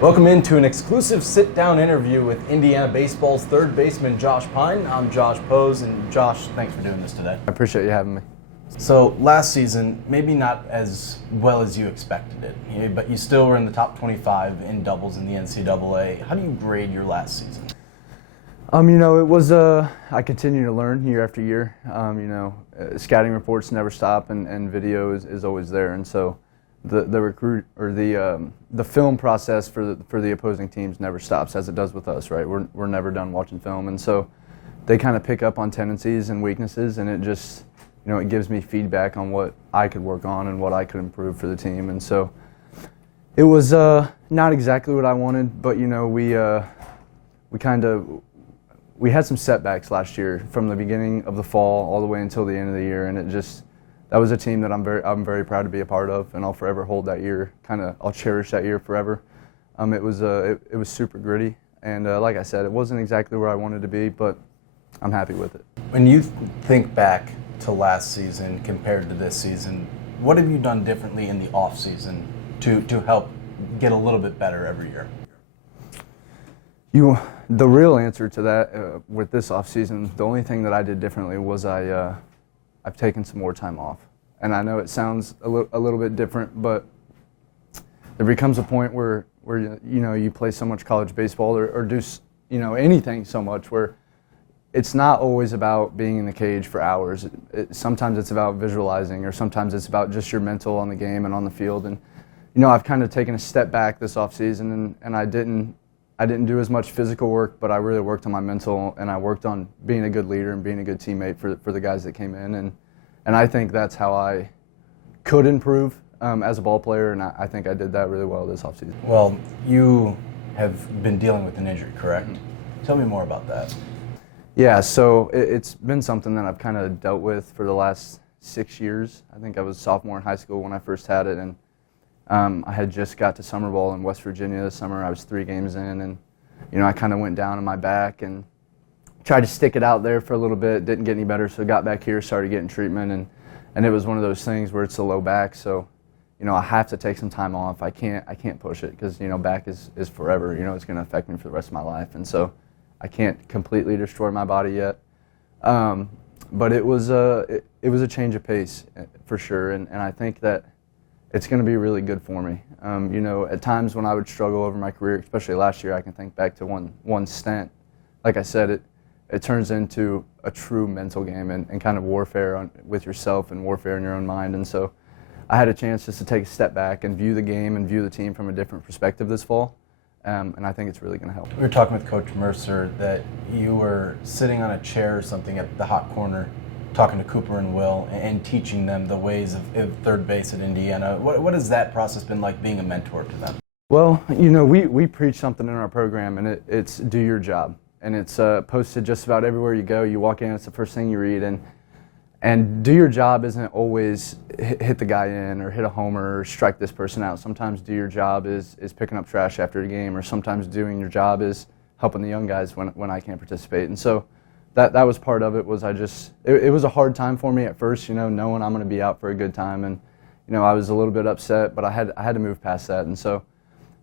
Welcome into an exclusive sit-down interview with Indiana Baseball's third baseman Josh Pyne. I'm Josh Pose, and Josh, thanks for doing this today. I appreciate you having me. So last season, maybe not as well as you expected it, but you still were in the top 25 in doubles in the NCAA. How do you grade your last season? It was I continue to learn year after year. Scouting reports never stop, and video is always there, and so the recruit or the film process for the opposing teams never stops, as it does with us, right? We're never done watching film, and so they kind of pick up on tendencies and weaknesses, and it just it gives me feedback on what I could work on and what I could improve for the team, and so it was not exactly what I wanted, but we had some setbacks last year from the beginning of the fall all the way until the end of the year, and that was a team that I'm very proud to be a part of, and I'll forever hold that year. I'll cherish that year forever. It was super gritty, and like I said, it wasn't exactly where I wanted to be, but I'm happy with it. When you think back to last season compared to this season, what have you done differently in the off season to help get a little bit better every year? The real answer to that with this off season, the only thing that I did differently was I've taken some more time off. And I know it sounds a little bit different, but there becomes a point where you play so much college baseball or do anything so much where it's not always about being in the cage for hours. Sometimes it's about visualizing, or sometimes it's about just your mental on the game and on the field. And I've kind of taken a step back this off season, and I didn't do as much physical work, but I really worked on my mental, and I worked on being a good leader and being a good teammate for the guys that came in. And I think that's how I could improve as a ball player, and I think I did that really well this offseason. Well, you have been dealing with an injury, correct? Mm-hmm. Tell me more about that. Yeah, so it's been something that I've kind of dealt with for the last 6 years. I think I was a sophomore in high school when I first had it, and I had just got to summer ball in West Virginia this summer. I was 3 games in, and I kind of went down on my back and tried to stick it out there for a little bit. Didn't get any better, so got back here, started getting treatment, and it was one of those things where it's a low back, so I have to take some time off. I can't push it because back is forever. It's going to affect me for the rest of my life, and so I can't completely destroy my body yet. But it was a change of pace for sure, and I think that it's going to be really good for me. At times when I would struggle over my career, especially last year, I can think back to one stint. Like I said, it turns into a true mental game and kind of warfare with yourself and warfare in your own mind. And so I had a chance just to take a step back and view the game and view the team from a different perspective this fall. And I think it's really going to help. We were talking with Coach Mercer that you were sitting on a chair or something at the hot corner talking to Cooper and Will and teaching them the ways of third base at Indiana. What has that process been like, being a mentor to them? Well, we preach something in our program, and it's do your job. And it's posted just about everywhere you go. You walk in, it's the first thing you read. And do your job isn't always hit the guy in or hit a homer or strike this person out. Sometimes do your job is picking up trash after a game, or sometimes doing your job is helping the young guys when I can't participate. And so that was part of it. It was a hard time for me at first, knowing I'm going to be out for a good time, and I was a little bit upset, but I had to move past that. And so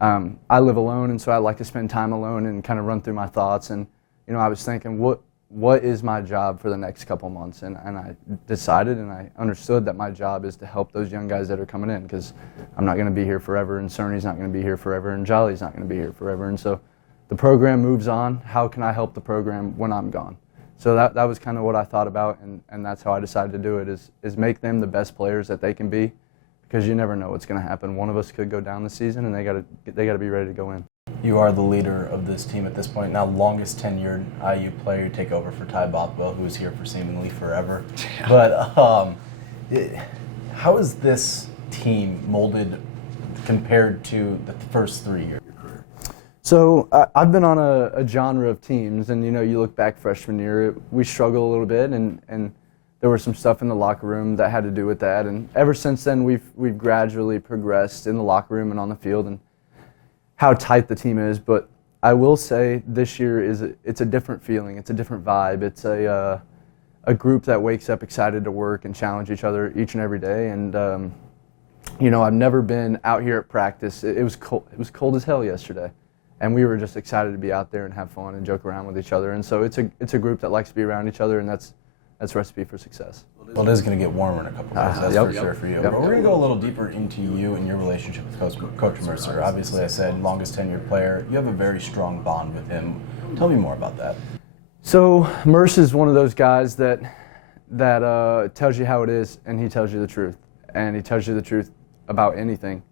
I live alone, and so I like to spend time alone and kind of run through my thoughts. And I was thinking, what is my job for the next couple months? And I decided, and I understood that my job is to help those young guys that are coming in, because I'm not going to be here forever, and Cerny's not going to be here forever, and Jolly's not going to be here forever. And so the program moves on. How can I help the program when I'm gone? So that was kind of what I thought about, and that's how I decided to do it, is make them the best players that they can be, because you never know what's going to happen. One of us could go down the season, and they got to be ready to go in. You are the leader of this team at this point. Now, longest tenured IU player. You take over for Ty Bothwell, who's here for seemingly forever. Yeah. But how is this team molded compared to the first 3 years? So I've been on a genre of teams, and you look back freshman year, we struggled a little bit, and there was some stuff in the locker room that had to do with that. And ever since then, we've gradually progressed in the locker room and on the field, and how tight the team is. But I will say this year it's a different feeling, it's a different vibe. It's a group that wakes up excited to work and challenge each other each and every day, and I've never been out here at practice. It was cold. It was cold as hell yesterday, and we were just excited to be out there and have fun and joke around with each other. And so it's a group that likes to be around each other, and that's a recipe for success. Well, it is going to get warmer in a couple of days, that's Yep. for sure for you. Yep. But we're going to go a little deeper into you and your relationship with Coach Mercer. Obviously, I said longest tenured player. You have a very strong bond with him. Tell me more about that. So Merce is one of those guys that tells you how it is, and he tells you the truth, and he tells you the truth about anything,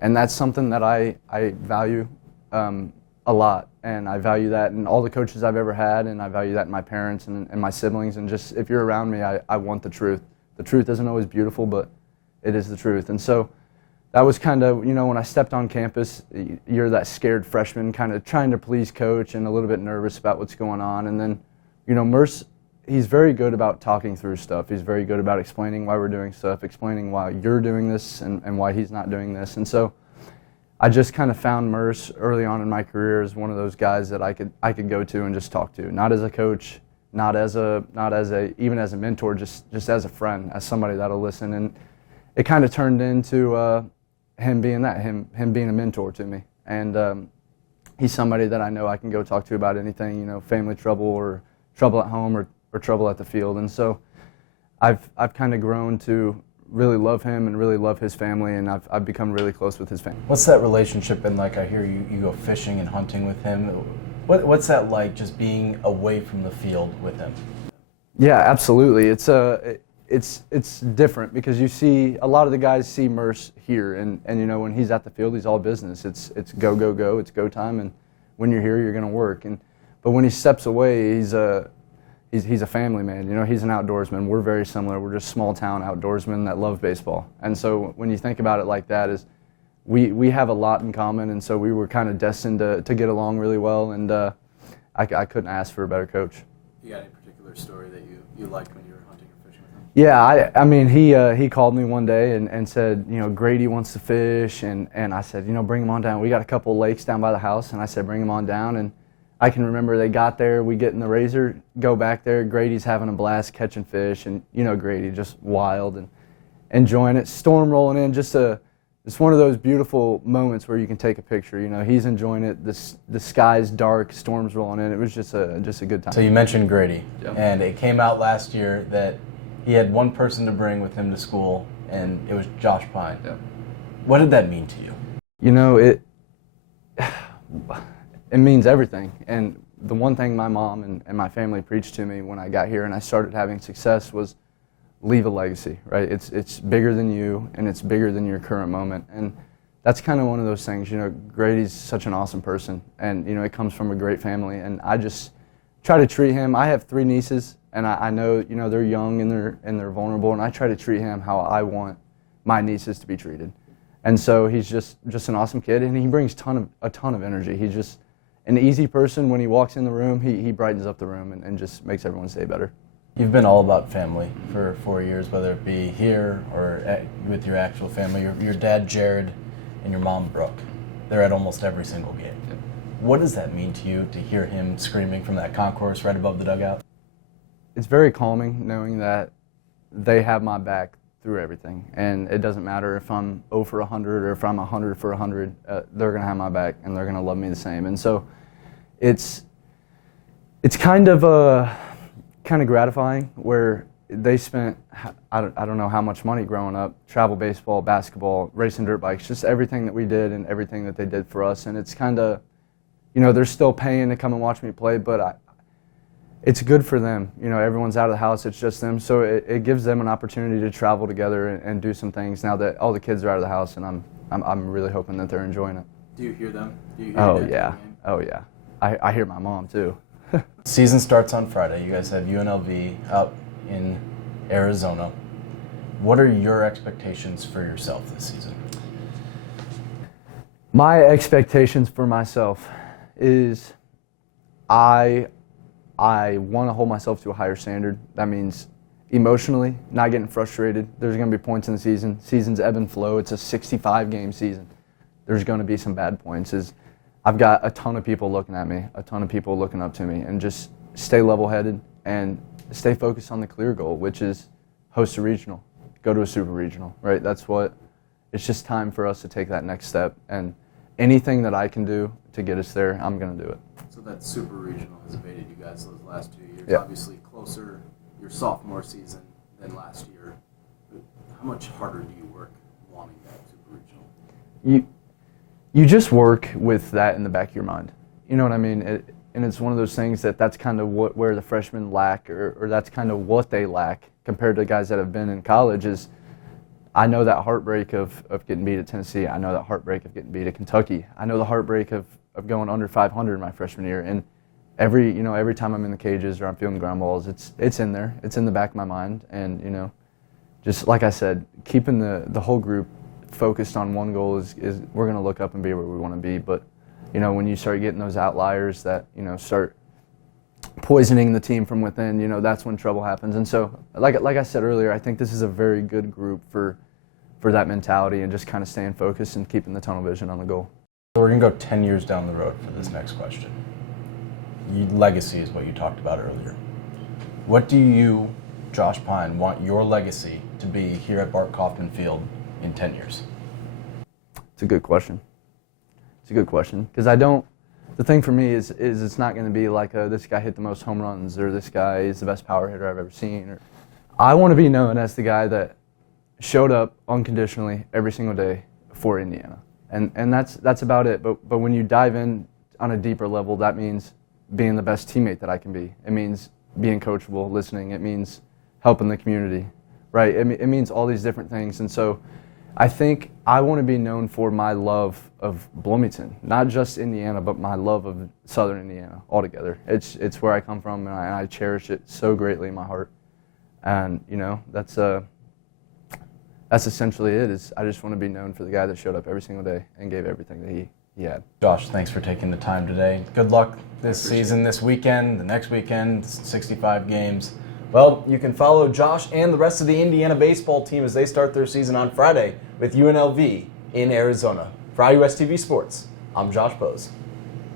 and that's something that I value a lot, and I value that in all the coaches I've ever had, and I value that in my parents and my siblings, and just if you're around me, I want the truth. The truth isn't always beautiful, but it is the truth. And so that was kind of, when I stepped on campus, you're that scared freshman kind of trying to please coach and a little bit nervous about what's going on. And then, Merce, he's very good about talking through stuff. He's very good about explaining why we're doing stuff, explaining why you're doing this and why he's not doing this. And so I just kind of found Merce early on in my career as one of those guys that I could go to and just talk to, not as a coach, not as even as a mentor, just as a friend, as somebody that'll listen. And it kind of turned into him being a mentor to me. And he's somebody that I know I can go talk to about anything, family trouble or trouble at home or trouble at the field. And so I've kind of grown to really love him and really love his family, and I've become really close with his family. What's that relationship been like? I hear you go fishing and hunting with him. What's that like, just being away from the field with him? Yeah, absolutely. It's different because you see a lot of the guys see Merce here, and when he's at the field, he's all business. It's go go go. It's go time, and when you're here, you're going to work. But when he steps away, he's a family man. He's an outdoorsman. We're very similar. We're just small town outdoorsmen that love baseball. And so when you think about it like that, is we have a lot in common, and so we were kind of destined to get along really well. And I couldn't ask for a better coach. You got any particular story that you liked when you were hunting or fishing with him? Yeah, I mean he called me one day and said, Grady wants to fish, and I said, bring him on down. We got a couple lakes down by the house, and I said, bring him on down. And I can remember they got there, we get in the Razor, go back there, Grady's having a blast catching fish, and Grady just wild and enjoying it. Storm rolling in, it's one of those beautiful moments where you can take a picture. He's enjoying it. The sky's dark, storm's rolling in. It was just a good time. So you mentioned Grady, Yep. and it came out last year that he had one person to bring with him to school, and it was Josh Pyne. Yep. What did that mean to you? It means everything. And the one thing my mom and my family preached to me when I got here and I started having success was leave a legacy, right? It's bigger than you, and it's bigger than your current moment. And that's kind of one of those things. Grady's such an awesome person, and it comes from a great family, and I just try to treat him. I have 3 nieces, and I know they're young and they're vulnerable, and I try to treat him how I want my nieces to be treated. And so he's just an awesome kid, and he brings a ton of energy. He's just an easy person. When he walks in the room, he brightens up the room and just makes everyone's day better. You've been all about family for 4 years, whether it be here or with your actual family. Your dad, Jared, and your mom, Brooke, they're at almost every single game. Yep. What does that mean to you to hear him screaming from that concourse right above the dugout? It's very calming knowing that they have my back through everything, and it doesn't matter if I'm 0 for 100 or if I'm 100 for 100. They're going to have my back, and they're going to love me the same. And so it's kind of gratifying where they spent I don't know how much money growing up, travel baseball, basketball, racing dirt bikes, just everything that we did and everything that they did for us. And it's kind of, they're still paying to come and watch me play, but it's good for them. Everyone's out of the house, it's just them. So it gives them an opportunity to travel together and do some things now that all the kids are out of the house, and I'm really hoping that they're enjoying it. Do you hear them? Do you hear Oh your dad yeah, during the game? oh yeah. I hear my mom too. Season starts on Friday. You guys have UNLV out in Arizona. What are your expectations for yourself this season? My expectations for myself is I want to hold myself to a higher standard. That means emotionally, not getting frustrated. There's going to be points in the season. Seasons ebb and flow. It's a 65-game season. There's going to be some bad points. I've got a ton of people looking at me, a ton of people looking up to me, and just stay level-headed and stay focused on the clear goal, which is host a regional, go to a super regional, right? That's what it's just time for us to take that next step. And anything that I can do to get us there, I'm going to do it. So that super regional has evaded you guys those last 2 years. Yeah. Obviously closer your sophomore season than last year. But how much harder do you work wanting that super regional? You just work with that in the back of your mind. You know what I mean? And it's one of those things that's kind of where the freshmen lack, or that's kind of what they lack compared to guys that have been in college is I know that heartbreak of getting beat at Tennessee. I know that heartbreak of getting beat at Kentucky. I know the heartbreak of going under 500 my freshman year. And every time I'm in the cages or I'm feeling ground balls, it's in there. It's in the back of my mind. And, just like I said, keeping the whole group focused on one goal is we're going to look up and be where we want to be. But, when you start getting those outliers that, start poisoning the team from within, that's when trouble happens. And so, like I said earlier, I think this is a very good group for that mentality and just kind of staying focused and keeping the tunnel vision on the goal. So we're going to go 10 years down the road for this next question. Legacy is what you talked about earlier. What do you, Josh Pyne, want your legacy to be here at Bart Kaufman Field in 10 years? It's a good question. Because the thing for me is it's not going to be like this guy hit the most home runs or this guy is the best power hitter I've ever seen. I want to be known as the guy that showed up unconditionally every single day for Indiana. And that's about it. But when you dive in on a deeper level, that means being the best teammate that I can be. It means being coachable, listening. It means helping the community, right? It means all these different things. And so I think I want to be known for my love of Bloomington, not just Indiana, but my love of Southern Indiana altogether. It's where I come from, and I cherish it so greatly in my heart. And that's essentially it. I just want to be known for the guy that showed up every single day and gave everything that he had. Josh, thanks for taking the time today. Good luck this season, this weekend, the next weekend, 65 games. Well, you can follow Josh and the rest of the Indiana baseball team as they start their season on Friday with UNLV in Arizona. For IUSTV Sports, I'm Josh Bose.